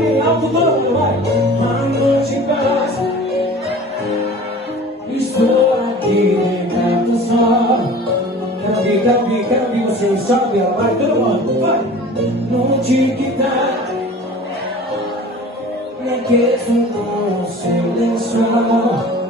bem alto, todo mundo vai. Quando te peço, estou aqui deitado só. Quero ouvir vocês, sobe, ela vai, todo mundo, vai. No tic-tac, me aqueço com o seu lençol.